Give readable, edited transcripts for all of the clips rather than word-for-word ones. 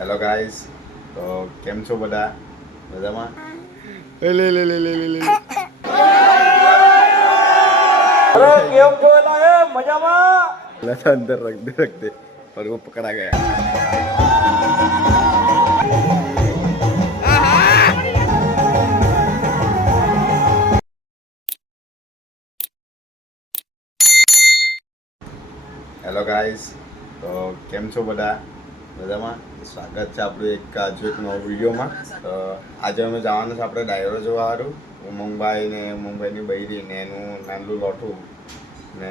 Hello guys, તો કેમ છો બધા? મજામાં? अरे केम जो है ना है मजाમાં अंदर रख दे और वो पकड़ा गया. હેલો ગાઈસ, તો કેમ છો બધા? મજામાં? સ્વાગત છે આપણું હજુ એક નવો વિડીયોમાં. તો આજે અમે જવાનું છે આપણે ડાયરો જોવા સારું. મુંબઈની બૈરી ને એનું નાનું લોઠું ને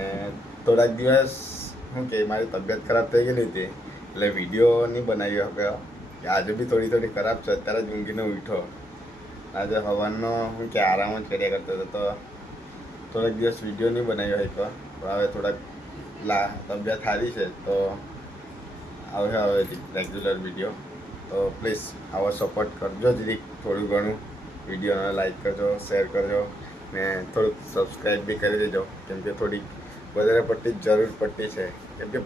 થોડાક દિવસ શું કે મારી તબિયત ખરાબ થઈ ગયેલી હતી એટલે વિડીયો નહીં બનાવ્યો હવે. આજે બી થોડી ખરાબ છે. અત્યારે જ ઊંઘીને ઉઠ્યો. આજે સવારનો શું કે આરામ જ કર્યા કરતો હતો, તો થોડાક દિવસ વિડીયો નહીં બનાવ્યો હતો. પણ હવે થોડાક તબિયત સારી છે તો હવે રેગ્યુલર વિડીયો. તો પ્લીઝ આવો સપોર્ટ કરજો જરીક થોડું ઘણું. વિડીયોને લાઈક કરજો, શેર કરજો ને થોડુંક સબસ્ક્રાઈબ બી કરી દેજો, કેમ કે થોડીક વધારે પડતી જરૂર પડતી છે. કેમ કે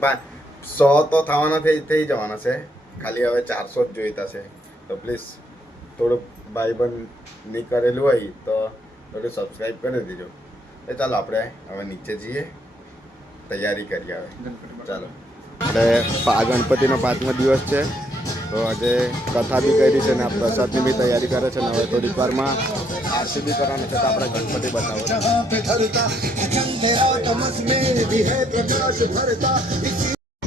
100 તો થવાના થઈ જવાના છે, ખાલી હવે 400 જ જોઈતા છે. તો પ્લીઝ થોડુંક ભાઈબંધ નહીં કરેલું હોય તો થોડું સબસ્ક્રાઈબ કરી દેજો. એ ચાલો આપણે હવે નીચે જઈએ, તૈયારી કરીએ હવે. ચાલો, એટલે ગણપતિનો 5મો દિવસ છે તો આજે કથા બી કરી છે ને આ પ્રસાદની બી તૈયારી કરે છે ને હવે થોડીક વારમાં આરતી બી કરવાની છે. તો આપણે ગણપતિ બતાવો.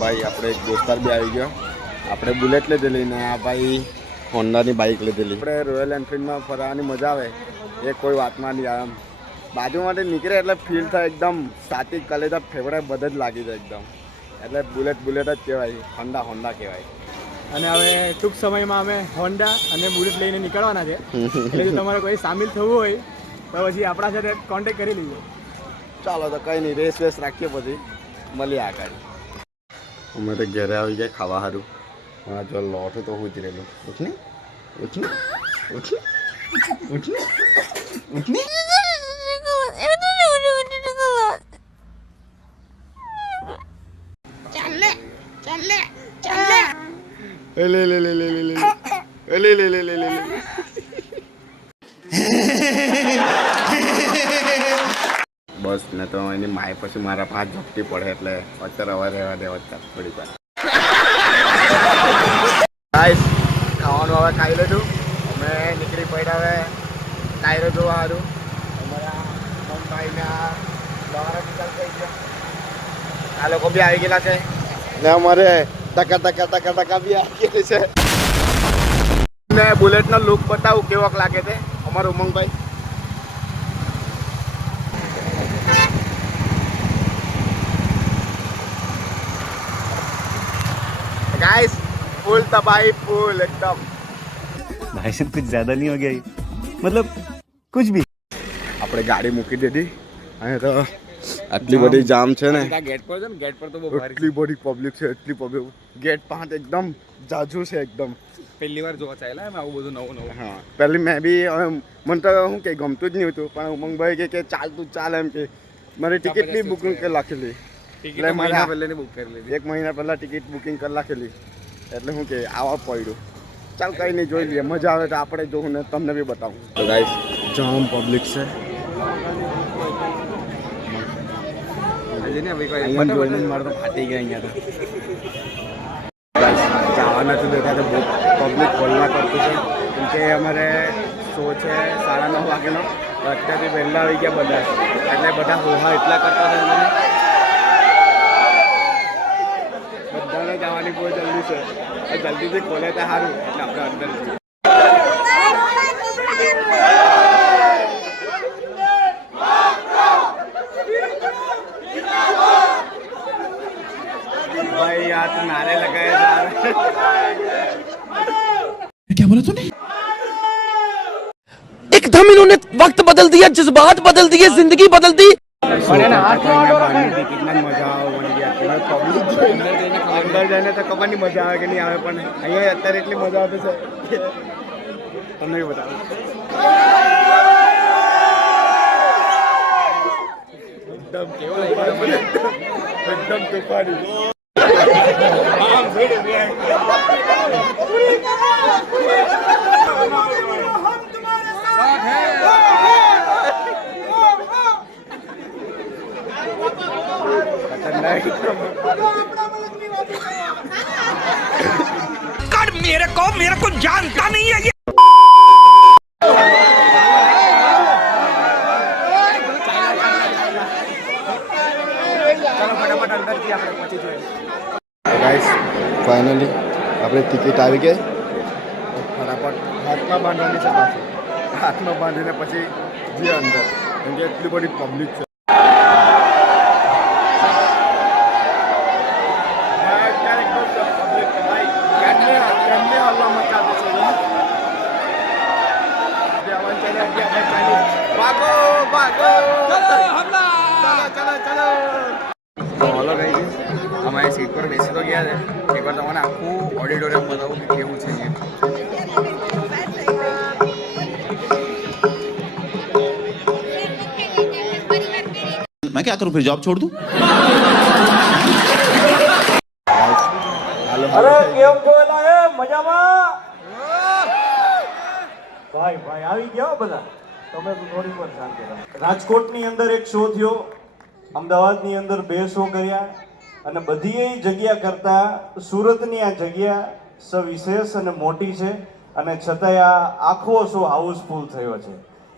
ભાઈ આપણે એક દોસ્તાર બી આવી ગયો. આપણે બુલેટ લીધેલી ને આ ભાઈ હોન્ડાની બાઇક લીધેલી. આપણે રોયલ એનફિલ્ડમાં ફરવાની મજા આવે એ કોઈ વાતમાં નહીં આવે. બાજુ માટે નીકળે એટલે ફીલ થાય એકદમ સાચી કલેજા ફેવરેટ બધે જ લાગી જાય એકદમ. એટલે બુલેટ જ કહેવાય, હોન્ડા કહેવાય. અને હવે ટૂંક સમયમાં અમે હોન્ડા અને બુલેટ લઈને નીકળવાના છે. એટલે જો તમારે કોઈ સામેલ થવું હોય તો પછી આપણા સાથે કોન્ટેક્ટ કરી લઈએ. ચાલો તો કંઈ નહીં, રેસ રાખીએ, પછી મળીએ આગળ. અમે તો ઘરે આવી ગયા ખાવા સારું. હા જો લોટ તો હું જ રહેલું. ઉઠની બસ ને તો એની માય પછી મારા પાસે ઝપટી પડે એટલે અત્યારે હવે રહેવા દેવા થોડીક વાર. ખાવાનું હવે ખાઈ લીધું. અમે નીકળી પડ્યા હવે ડાયરો જોવા સારું. અમારા મમભાઈને આ દ્વારા નિકાલ થઈ ગયો. આ લોકો બી આવી ગયેલા છે ને અમારે ટકા બી આવી ગયેલી છે. ને બુલેટનો લુક બતાવું કેવોક લાગે છે અમારો ઉમંગભાઈ. गाइस फुल तबाही, फुल एकदम. भाई साहब कुछ ज्यादा नहीं हो गया ये? मतलब कुछ भी. આપણે ગાડી મૂકી દીધી અહીંયા તો આટલી બધી જામ છે ને. ગેટ પર છે ને, ગેટ પર તો બહુ ભારે એટલી બધી પબ્લિક છે, એટલી પબ્લિક. ગેટ 5 એકદમ જાજુ છે એકદમ. પહેલી વાર જોવા ચાલ્યા એમ આવું બધું નવું. હા, પહેલી મેં બી મને તો શું કે ગમતું જ નહીં હતું, પણ ઉમંગભાઈ કે ચાલ એમ કે મારી ટિકિટ બી બુકિંગ કરી રાખેલી. એટલે મહિના પહેલાની બુક કરી લીધી. 1 મહિના પહેલાં ટિકિટ બુકિંગ કરી રાખેલી એટલે શું કે આવવા પડ્યું. ચાલ કંઈ નહીં, જોઈ લઈએ. મજા આવે તો આપણે જોવું ને તમને બી બતાવું. તો ગાઈસ જામ પબ્લિક છે. અહીંયા જોઈને મારે તો ફાટી ગયા. અહીંયા તો જવા નથી દેતા, તો બહુ પબ્લિક કોલના કરતું છે. કેમ કે અમારે શો છે 9:30 વાગ્યાનો. અત્યારથી વહેલા આવી ગયા બધા, એટલે બધા હોહા એટલા કરતા હતા મને. બધાને જવાની બહુ જલ્દી છે. જલ્દીથી ખોલે તો સારું, એટલે આપણે અંદર જઈએ. भाई यार तो नारे लगाए जा रहे. क्या बोला तूने? एकदम इन्होंने वक्त बदल दिया, जज्बात बदल दिए, जिंदगी बदल दी. કેટલા મજા આવે અંદર જઈને તો ખબર નહીં મજા આવે કે નહીં આવે, પણ અહીંયા અત્યારે એટલી મજા આવતી છે તમને બતાવું. એકદમ કેવો એકદમ તોફાની. मेरे को जानता नहीं है ये। ગાઈસ ફાઇનલી આપણે ટિકિટ આવી ગઈ ફટાફટ હાથમાં બાંધવાની છે પાછી હાથમાં બાંધીને પછી જે અંદર કેમ કે એટલી બધી પબ્લિક છે હલો ગઈ અમારી સીટ પર બેસી તો ગયા છે એકવાર તમને આખું ઓડિટોરિયમ બતાવું કે કેવું છે અહીંયા मैं क्या करूं फिर जॉब छोड़ दूं હાલો અરે કેમ છો એલા એ મજામાં ભાઈ ભાઈ આવી ગયા હો બધા તમે તો થોડી પર શાંતિ રાખો રાજકોટની અંદર એક શો થયો અમદાવાદની અંદર 2 શો કર્યા અને બધી જગ્યા કરતા સુરતની આ જગ્યા સવિશેષ અને મોટી છે અને છતાંય આ આખો શો હાઉસફુલ થયો છે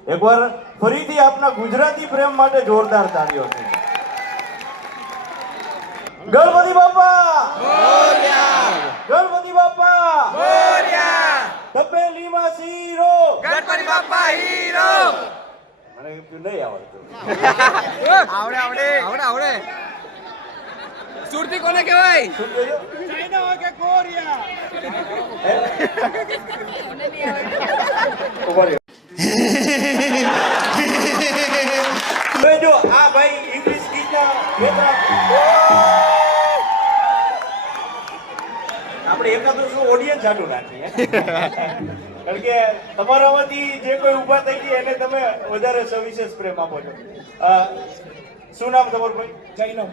એકવાર ફરીથી આપના ગુજરાતી પ્રેમ માટે જોરદાર તાળીઓ છે ગણપતિ બાપા ગણપતિ બાપા તપેલીમાં શીરો ગણપતિ બાપા હીરો મને એટલું નહીં આવડતું આવડે સુરતી કોને કહેવાય શું કહેજો? ઉભા રહ્યો. હવે જો આ ભાઈ ઇંગ્લિશ ગીતના આપણે એકાદું શું ઓડિયન્સ આટું રાખીએ કારણ કે તમારામાંથી જે કોઈ ઊભા થઈ ગયા એને તમે વધારે સવિશેષ પ્રેમ આપો છો શું નામ તમારું ભાઈ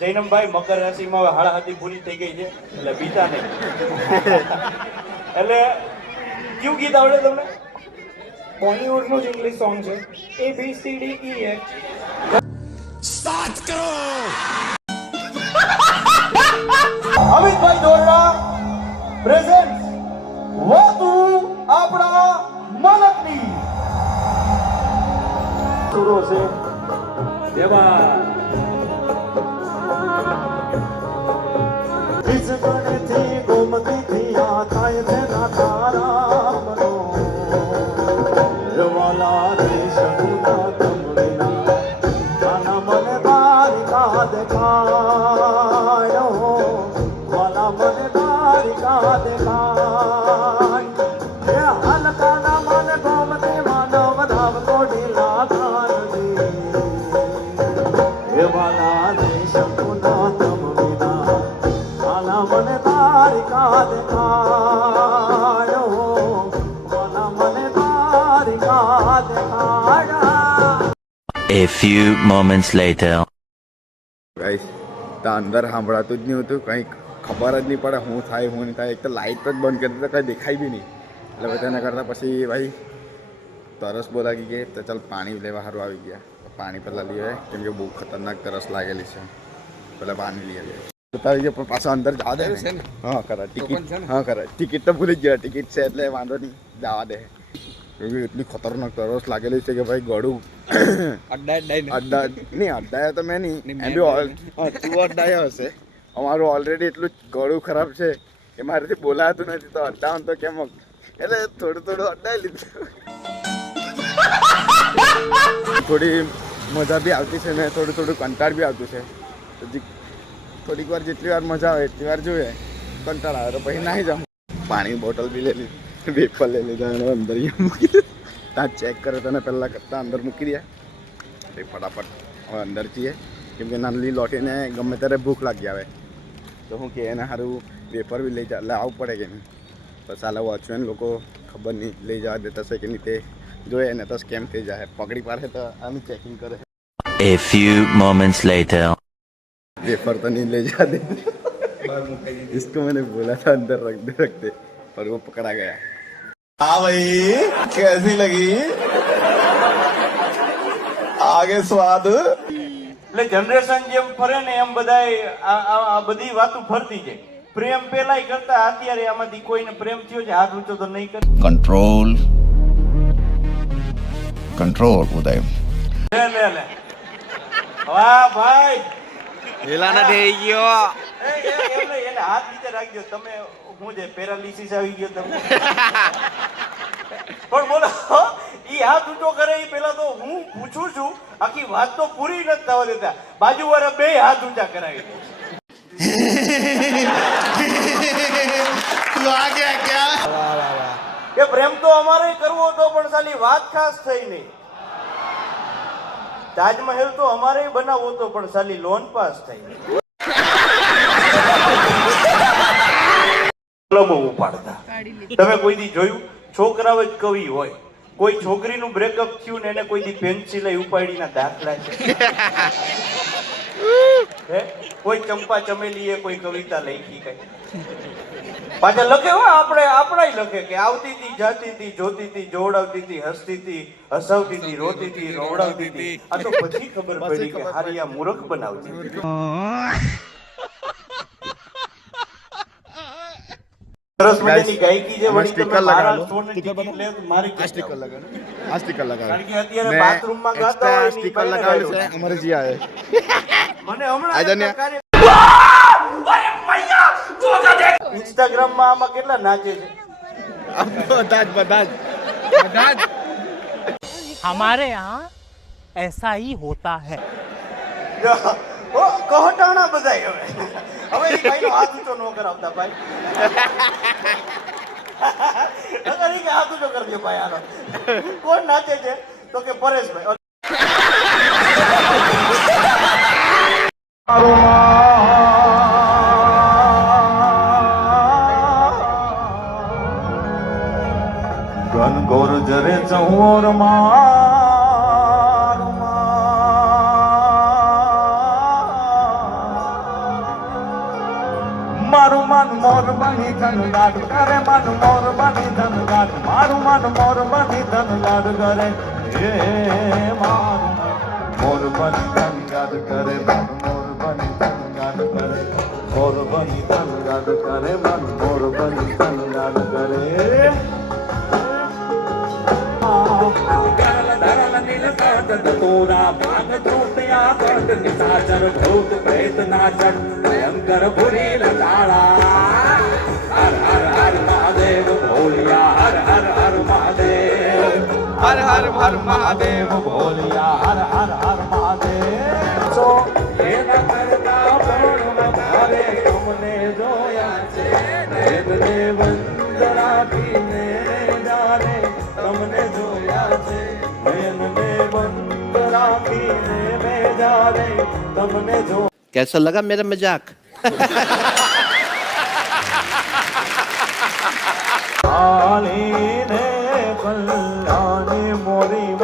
જૈનમભાઈ મકર રાશિમાં હવે હાડાહાડી પૂરી થઈ ગઈ છે એટલે બીતા નહીં એટલે કયું ગીત આવડે તમને બોલિવૂડનું જ ઇંગ્લિશ સોંગ છે ABCDEF અમિતભાઈ દોરડા પ્રેઝન્ટ વધુ આપણા મલકની સુરો છે દેવા વિસ ગણથી ગોમતી થયા થાય છે ના તારા મનો રવાલા દેશ ગુના તમના આના મને બારિકા દેખાયો વાલા મને બારિકા દેખાય હે હલકાના મને ગોમતી માનવ ધાવ કોડી લાગાની હે વાલા દેશ ગુના તમના આના મને બારિકા દેખાયો વાલા મને બારિકા દેખાયા A few moments later. Guys તો અંદર સાંભળાતું જ નહીં હતું કંઈ ખબર જ નહીં પડે શું થાય શું નહીં થાય એક તો લાઇટ જ બંધ કરી તો કંઈ દેખાય બી નહીં એટલે બધા એના કરતાં પછી ભાઈ તરસ બહુ લાગી ગઈ તો ચાલ પાણી લેવા સારું આવી ગયા પાણી પહેલાં લઈ આવે કેમ કે બહુ ખતરનાક તરસ લાગેલી છે પહેલાં પાણી લઈ આવીએ બતાવી ગયા પણ પાછા અંદર જવા દે ને હા ખરા ટિકિટ હા ખરા ટિકિટ તો ભૂલી જ ગયા ટિકિટ છે એટલે વાંધો નહીં જવા દે એટલી ખતરનાક તરસ લાગેલી છે કે ભાઈ ગળું અડ્ડાયા તો મેં નહીં એમ બી તું અડ્ડાયો હશે અમારું ઓલરેડી એટલું ગળું ખરાબ છે કે મારાથી બોલાતું નથી તો અડ્ડાવાનું તો કેમ એટલે થોડું અડ્ડાઈ લીધું થોડી મજા બી આવતી છે ને થોડું કંટાળ બી આવતું છે થોડીક વાર જેટલી વાર મજા આવે એટલી વાર જોઈએ કંટાળ આવે તો પછી નાહી જાઉં પાણી બોટલ બી લઈ લીધી વેફર લઈ લીધા અને અંદર મૂકી ત્યાં ચેક કરે તને પહેલાં કરતાં અંદર મૂકી દે એટલે ફટાફટ હવે અંદર જઈએ કેમ કે નાનલી લોટીને ગમે ત્યારે ભૂખ લાગી આવે તો હું કે એને સારું વેફર બી લઈ આવવું પડે કે નહીં તો ચાલે વોચમેન લોકો ખબર નહીં લઈ જવા દેતા છે કે નહીં તે જોઈએ ને તો સ્કેમ થઈ જાય પકડી પાડે તો આનું ચેકિંગ કરે A few moments later. Wafer तो नहीं ले जाते इसको मैंने बोला था अंदर रख दे पर वो पकड़ा गया हाँ भाई कैसी लगी आगे स्वाद એટલે જનરેશન જેમ ફરે ને એમ બધાય આ બધી વાતો ફરતી જાય. પ્રેમ પેલાય કરતા અત્યારે આમાંથી કોઈને પ્રેમ થયો છે હાથ ઊંચો તો નહીં કરે. કંટ્રોલ કંટ્રોલ ઉદય. લે વાહ ભાઈ એલાના થઈ ગયો. એને હાથ નીચે રાખજો. તમે હું જે પેરાલિસિસ આવી ગયો તમને. પણ બોલો ઈ હાથ ઊંચો કરે ઈ પેલા તો હું પૂછું છું, આખી વાત તો પૂરી નથી થવા દેતા. બાજુવાળા બે હાથ ઊંચા કરાવી દે. કે પ્રેમ તો અમારે કરવો હતો પણ સાલી વાત ખાસ થઈ નહીં. તાજમહેલ તો અમારે બનાવવો હતો પણ સાલી લોન પાસ થઈ નહીં. ઉપાડતા તમે કોઈ દી જોયું? છોકરાઓ જ કવિ હોય. કોઈ છોકરીનું બ્રેકઅપ થયું ને એને કોઈ દી પેન્સિલ ઉપાડીના દાખલા છે? હે? કોઈ ચંપા ચમેલીએ કોઈ કવિતા લખી કઈ? પાછા લખે હો આપણાય લખે કે આવતી હતી, જાતી હતી, જોતી હતી, જોવડાવતી હતી, હસતી હતી, હસાવતી હતી, રોતી હતી, રોવડાવતી હતી. આ તો પછી ખબર પડી કે હારી આ મૂર્ખ બનાવતી હતી. સરસ મજાની ગાયકી છે. વળી તમે મારા ફોનની ટિકિટ લે તો મારી આ સ્ટીકર લગાવો. આ સ્ટીકર લગાવો. કારણ કે અત્યારે બાથરૂમમાં ગાતા હોય ની સ્ટીકર લગાવેલું છે અમારે જી આવે. મને હમણાં આજન્ય. ઇન્સ્ટાગ્રામમાં આમાં કેટલા નાચે છે. બધા જ हमारे यहाँ ऐसा ही होता है. ઓ કહટાણા બધાય હવે ઈ ભાઈનો હાથ ઊંચો ન કરાવતા ભાઈ. અગર ઈ કે હાથ ઊંચો કરજો ભાઈ. આનો કોણ નાચે છે? તો કે પરેશભાઈ. ઘનઘોર જરે ચૌર મારું મન મોર બની ધન લાડ કરે. મન મોર બની ધન લાડ. મારું મન મોર બની ધન લાડ કરે. હે મારું મોર બની ધન લાડ કરે. મન મોર બની ધન લાડ કરે. મોર બની ધન લાડ કરે. મન મોર બની ધન લાડ કરે. તોરા ભાગ ચોટ્યા કટ નિશાચર ભૂત પ્રેત નાચર ભયંકર ભૂરી લતાળા. હર હર હર મહાદેવ ભોલિયા. હર હર હર મહાદેવ. હર હર હર મહાદેવ ભોલિયા. હર હર હર મહાદેવ. સો એના કરતા પણ ભારે તમને જોયા છે. વેદને વંદના પીને જાને તમને જોયા છે. कैसा लगा मेरा मजाक? મોરી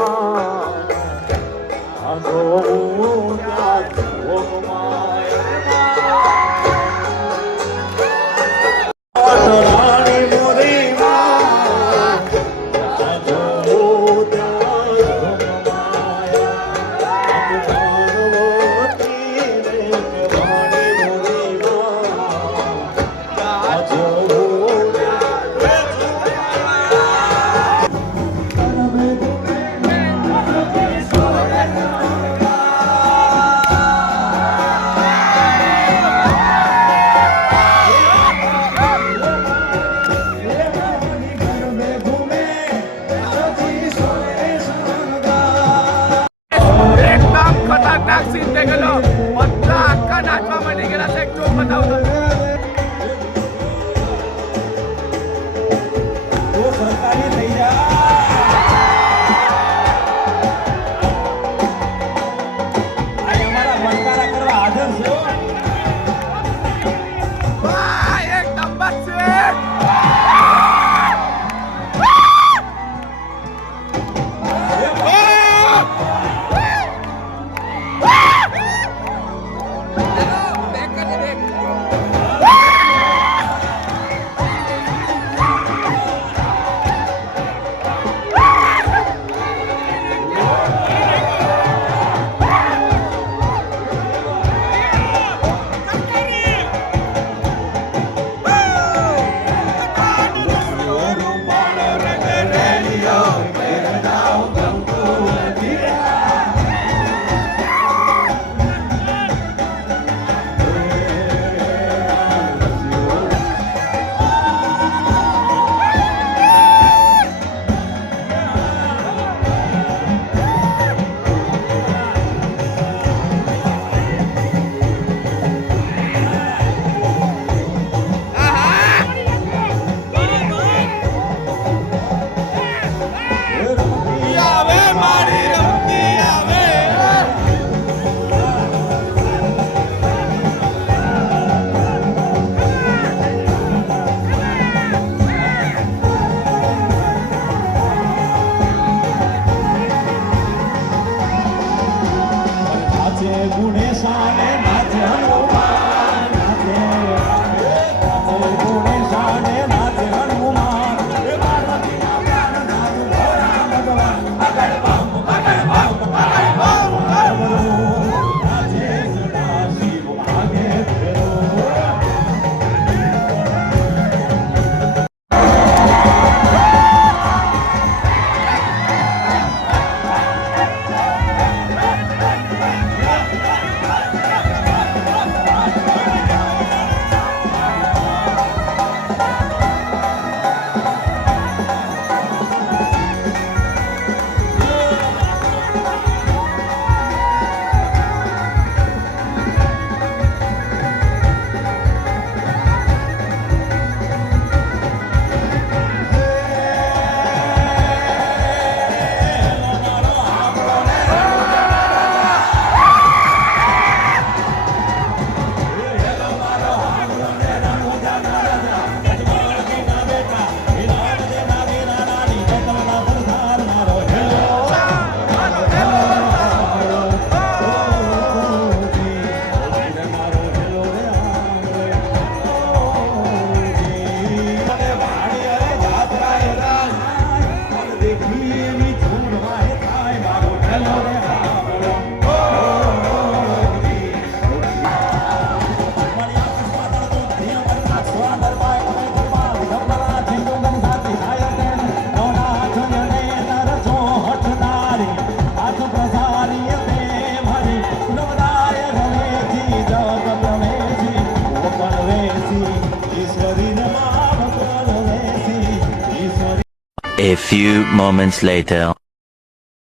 A few moments later.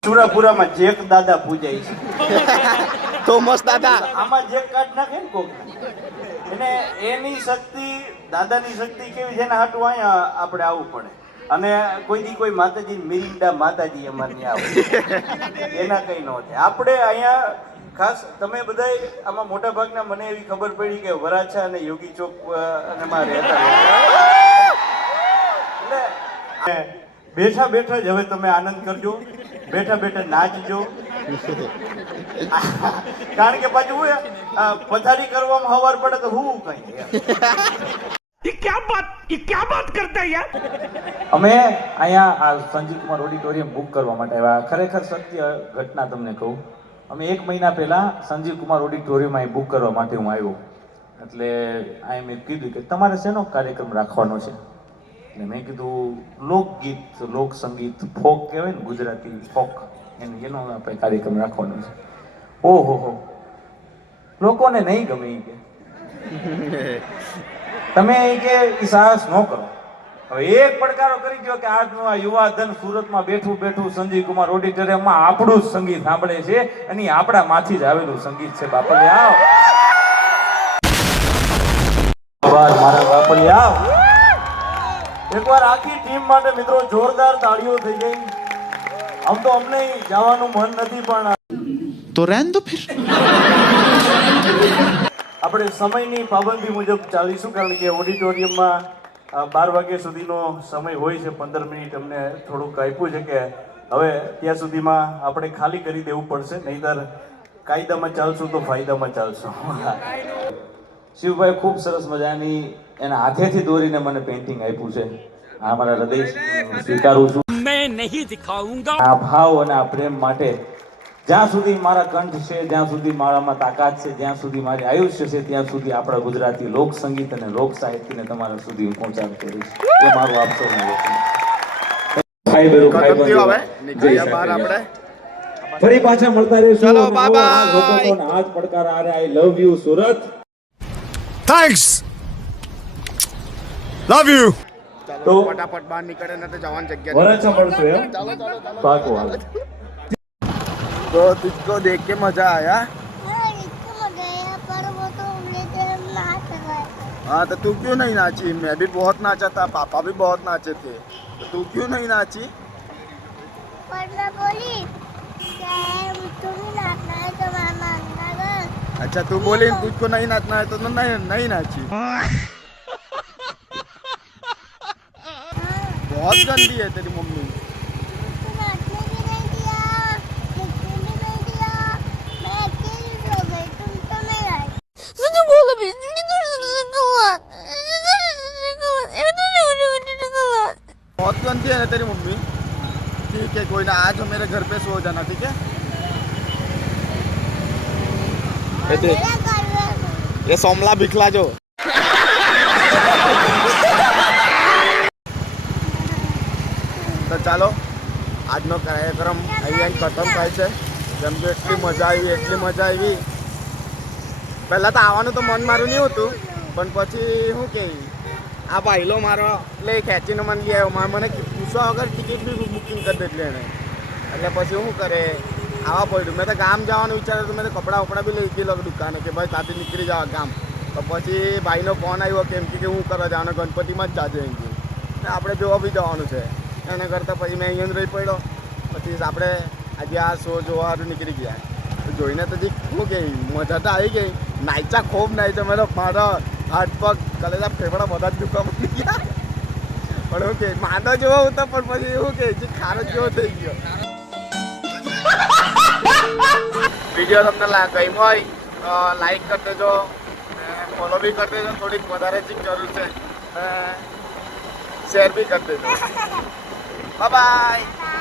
સુરાપુરામાં જેક દાદા પૂજાય છે. થોમસ દાદા. આમાં જેક કાઢ નાખે ને કોક એને એની શક્તિ, દાદાની શક્તિ કેવી છે એના હાટું અહીંયા આપણે આવવું પડે. અને કોઈ દી કોઈ માતાજી મિરિંડા માતાજી અમારે ત્યાં આવે એના કઈ ન થાય. આપણે અહીંયા ખાસ તમે બધા આમાં મોટા ભાગના મને એવી ખબર પડી કે વરાછા અને યોગી ચોક અને માં રહેતા એટલે બેઠા બેઠા જ હવે તમે આનંદ કરજો, બેઠા બેઠા નાચજો. કારણ કે પાછું હું પથારી કરવામાં હવાર પડે તો હું કઈ અમે અહીંયા આ સંજીવ કુમાર ઓડિટોરિયમ બુક કરવા માટે આવ્યા. ખરેખર સત્ય ઘટના તમને કહું, અમે 1 મહિના પહેલા સંજીવ કુમાર ઓડિટોરિયમ અહીં બુક કરવા માટે હું આવ્યો. એટલે અહીં મેં કીધું કે તમારે શેનો કાર્યક્રમ રાખવાનો છે? એટલે મેં કીધું લોકગીત, લોક સંગીત, ફોક કહેવાય ને ગુજરાતી ફોક, એનો આપણે કાર્યક્રમ રાખવાનો છે. ઓહો હો, લોકોને નહીં ગમે કે તમે કે સાહસ ન કરો. હવે એક પડકારો કરી દો કે આજનું આ યુવા ધન સુરતમાં બેઠું બેઠું સંજીવ કુમાર ઓડિટોરિયમમાં આપણું જ સંગીત સાંભળે છે અને આપણા માંથી જ આવેલું સંગીત છે. બાપલિયા આવ, મારા બાપલિયા આવ. એકવાર આખી ટીમ માટે મિત્રો જોરદાર તાળીઓ થઈ ગઈ. આમ તો અમને જવાનું મન નથી પણ तो रहने दो फिर. આપણે સમયની પાબંદી મુજબ ચાલીશું, કારણ કે ઓડિટોરિયમમાં 12 વાગ્યા સુધીનો સમય હોય છે. 15 મિનિટ અમને થોડુંક આપ્યું છે કે હવે ત્યાં સુધીમાં આપણે ખાલી કરી દેવું પડશે, નહીંતર કાયદામાં ચાલશું તો ફાયદામાં ચાલશું. શિવભાઈ ખૂબ સરસ મજાની એના હાથેથી દોરીને મને પેઇન્ટિંગ આપ્યું છે. આ મારા હૃદય સ્વીકારું છું. मैं नहीं दिखाऊंगा. આ ભાવ અને આ પ્રેમ માટે જ્યાં સુધી મારા કંઠ છે, જ્યાં સુધી મારામાં તાકાત છે, જ્યાં સુધી મારી આયુષ્ય છે, ત્યાં સુધી આપણા ગુજરાતી લોક સંગીત અને લોક સાહિત્યને તમારા સુધી હું પહોંચાડતો રહીશ. એ મારું આપ સૌનું વચન છે. ભાઈ બેરો, ભાઈ બંધો, જય સાકરિયા. ફરી પાછા મળતા રહીશું. ચલો, બાય બાય. આ લોકોનો હાથ પડકાર આરે I love you Surat. Thanks. Love you. તો ફટાફટ બહાર નીકળે ને તો જવાની જગ્યા વરાછા મળશું એમ. પાકું હાલ. तो तुझको देख के मजा आया. हाँ तो तू क्यों नहीं नाची? मैं भी बहुत नाचा था, पापा भी बहुत नाचे थे, तो तू क्यों नहीं नाची? अच्छा तू बोली तुझको नहीं नाचना है तो नहीं नाची. बहुत गंदी है तेरी मम्मी. बहुत गंदी है ना तेरी मम्मी. ठीक है कोई ना, आज मेरे घर पे सो जाना, ठीक है? ये सोमला बिखला जो તો ચાલો આજનો કાર્યક્રમ અહીંયા ખતમ થાય છે. જેમ કે એટલી મજા આવી. પહેલાં તો આવવાનું તો મન મારું નહીં હતું, પણ પછી શું કે આ ભાઈલો મારો એટલે ખેંચીને મને લઈ આવ્યો. મને પૂછવા વગર ટિકિટ બી બુકિંગ કરી દીધી એને. એટલે પછી શું કરે આવવા પડ્યું. મેં તો ગામ જવાનું વિચાર્યું, મેં તો કપડાં વપડા બી લઈ ગયેલો દુકાને કે ભાઈ ત્યાંથી નીકળી જવા ગામ. તો પછી ભાઈનો ફોન આવ્યો કેમ કે હું કરવા જવાનું, ગણપતિમાં જ જાજો એમ કે આપણે જોવા બી જવાનું છે. એના કરતાં પછી મેં અહીંયા રહી પડ્યો. પછી આપણે આજે આ શો જોવા નીકળી ગયા. જોઈને તો જે શું કે મજા તો આવી ગઈ. નાચા ખૂબ નાચા. મેં તો મારા હાથ પગ કલેજા ફેફડા બધા જ દુખવા મળી ગયા. પણ શું કે માંદો જેવો હતો, પણ પછી એવું કે જે ખારો જેવો થઈ ગયો. વિડીયો તમને ગમ્યો હોય તો લાઈક કરી દેજો, ફોલો બી કરી દેજો. થોડીક વધારે જ જરૂર છે, શેર બી કરી દેજો. Bye bye.